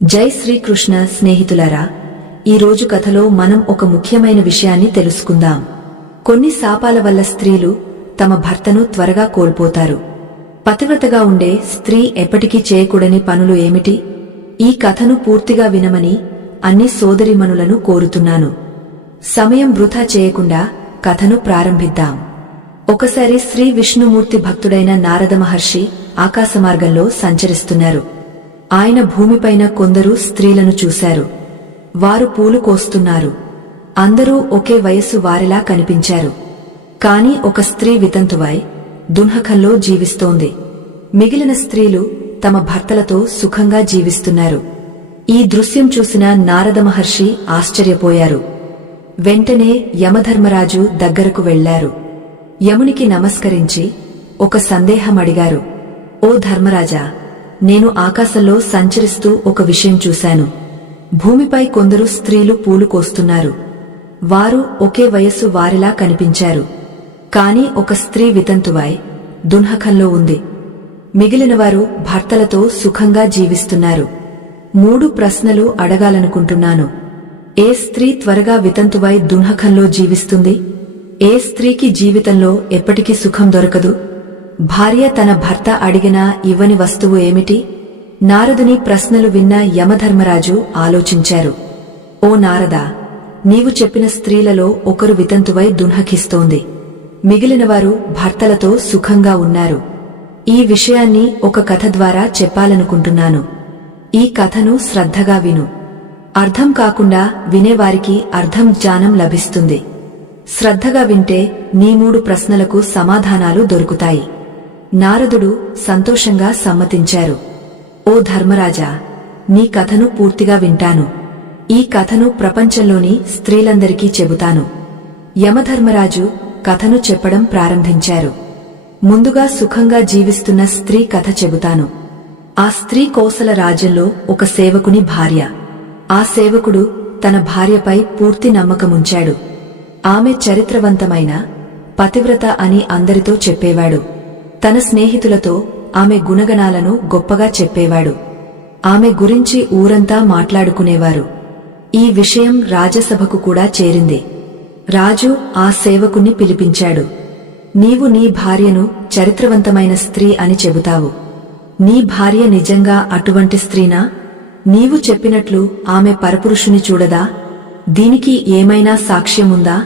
జై శ్రీకృష్ణ స్నేహితులారా, ఈరోజు కథలో మనం ఒక ముఖ్యమైన విషయాన్ని తెలుసుకుందాం. కొన్ని శాపాల వల్ల స్త్రీలు తమ భర్తను త్వరగా కోల్పోతారు. పతివ్రతగా ఉండే స్త్రీ ఎప్పటికీ చేయకూడని పనులు ఏమిటి? ఈ కథను పూర్తిగా వినమని అన్ని సోదరీమణులను కోరుతున్నాను. సమయం వృథా చేయకుండా కథను ప్రారంభిద్దాం. ఒకసారి శ్రీ విష్ణుమూర్తి భక్తుడైన నారద మహర్షి ఆకాశమార్గంలో సంచరిస్తున్నారు. ఆయన భూమిపైన కొందరు స్త్రీలను చూశారు. వారు పూలు కోస్తున్నారు. అందరూ ఒకే వయస్సు వారిలా కనిపించారు. కాని ఒక స్త్రీ వితంతువై దున్హకంలో జీవిస్తోంది. మిగిలిన స్త్రీలు తమ భర్తలతో సుఖంగా జీవిస్తున్నారు. ఈ దృశ్యం చూసిన నారద మహర్షి ఆశ్చర్యపోయారు. వెంటనే యమధర్మరాజు దగ్గరకు వెళ్లారు. యమునికి నమస్కరించి ఒక సందేహం అడిగారు. ఓ ధర్మరాజా, నేను ఆకాశంలో సంచరిస్తూ ఒక విషయం చూశాను. భూమిపై కొందరు స్త్రీలు పూలు కోస్తున్నారు. వారు ఒకే వయస్సు వారిలా కనిపించారు. కాని ఒక స్త్రీ వితంతువై దున్హకంలో ఉంది. మిగిలినవారు భర్తలతో సుఖంగా జీవిస్తున్నారు. 3 ప్రశ్నలు అడగాలనుకుంటున్నాను. ఏ స్త్రీ త్వరగా వితంతువై దున్హకంలో జీవిస్తుంది? ఏ స్త్రీకి జీవితంలో ఎప్పటికీ సుఖం దొరకదు? భార్య తన భర్త అడిగినా ఇవ్వని వస్తువు ఏమిటి? నారదుని ప్రశ్నలు విన్న యమధర్మరాజు ఆలోచించారు. ఓ నారదా, నీవు చెప్పిన స్త్రీలలో ఒకరు వితంతువై దున్హకిస్తోంది. మిగిలినవారు భర్తలతో సుఖంగా ఉన్నారు. ఈ విషయాన్ని ఒక కథ ద్వారా చెప్పాలనుకుంటున్నాను. ఈ కథను శ్రద్ధగా విను. అర్థం కాకుండా వినేవారికి అర్థం జ్ఞానం లభిస్తుంది. శ్రద్ధగా వింటే నీ 3 ప్రశ్నలకు సమాధానాలు దొరుకుతాయి. నారదుడు సంతోషంగా సమ్మతించారు. ఓ ధర్మరాజా, నీ కథను పూర్తిగా వింటాను. ఈ కథను ప్రపంచంలోని స్త్రీలందరికీ చెబుతాను. యమధర్మరాజు కథను చెప్పడం ప్రారంభించారు. ముందుగా సుఖంగా జీవిస్తున్న స్త్రీ కథ చెబుతాను. ఆ స్త్రీ కోసల రాజ్యంలో ఒక సేవకుని భార్య. ఆ సేవకుడు తన భార్యపై పూర్తి నమ్మకముంచాడు. ఆమె చరిత్రవంతమైన పతివ్రత అని అందరితో చెప్పేవాడు. తన స్నేహితులతో ఆమె గుణగణాలను గొప్పగా చెప్పేవాడు. ఆమె గురించి ఊరంతా మాట్లాడుకునేవారు. ఈ విషయం రాజసభకు కూడా చేరింది. రాజు ఆ సేవకుణ్ణి పిలిపించాడు. నీవు నీ భార్యను చరిత్రవంతమైన స్త్రీ అని చెబుతావు. నీ భార్య నిజంగా అటువంటి స్త్రీనా? నీవు చెప్పినట్లు ఆమె పరపురుషుని చూడదా? దీనికి ఏమైనా సాక్ష్యముందా?